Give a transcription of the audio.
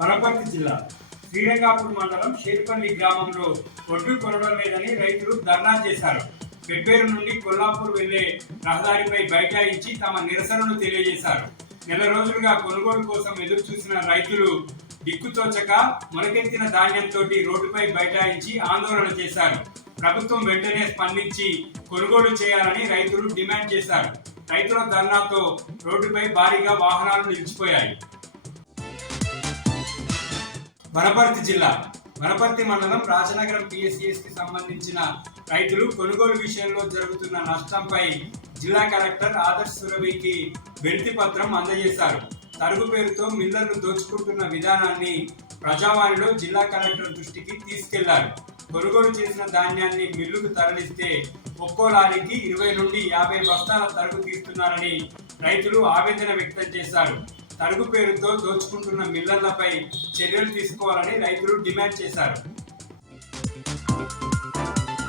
వనపర్తి జిల్లా శ్రీరంగాపూర్ మండలం షేర్పల్లి గ్రామంలో ఒడ్లు కొనడం లేదని రైతులు ధర్నా చేశారు. పెబ్బేరు నుండి కొల్లాపూర్ వెళ్లే రహదారిపై బైఠాయించి తమ నిరసనను తెలియజేశారు. నెల రోజులుగా కొనుగోలు కోసం ఎదురు చూసిన రైతులు దిక్కుతోచక మొలకెత్తిన ధాన్యంతో రోడ్డుపై బైఠాయించి ఆందోళన చేశారు. ప్రభుత్వం వెంటనే స్పందించి కొనుగోలు చేయాలని రైతులు డిమాండ్ చేశారు. రైతుల ధర్నాతో రోడ్డుపై భారీగా వాహనాలు నిలిచిపోయాయి. వనపర్తి జిల్లా వనపర్తి మండలం రాజనగరం పిఎస్సిఎస్ కి సంబంధించిన రైతులు కొనుగోలు విషయంలో జరుగుతున్న నష్టంపై జిల్లా కలెక్టర్ ఆదర్శ్ సురభికి వినతి పత్రం అందజేశారు. తరుగు పేరుతో మిల్లర్లు దోచుకుంటున్న విధానాన్ని ప్రజావాణిలో జిల్లా కలెక్టర్ దృష్టికి తీసుకెళ్లారు. కొనుగోలు చేసిన ధాన్యాన్ని మిల్లుకు తరలిస్తే ఒక్కో లారీకి 20 నుండి 50 బస్తాల తరుగు తీస్తున్నారని రైతులు ఆవేదన వ్యక్తం చేశారు. తరుగు పేరుతో దోచుకుంటున్న మిల్లర్లపై చర్యలు తీసుకోవాలని రైతులు డిమాండ్ చేశారు.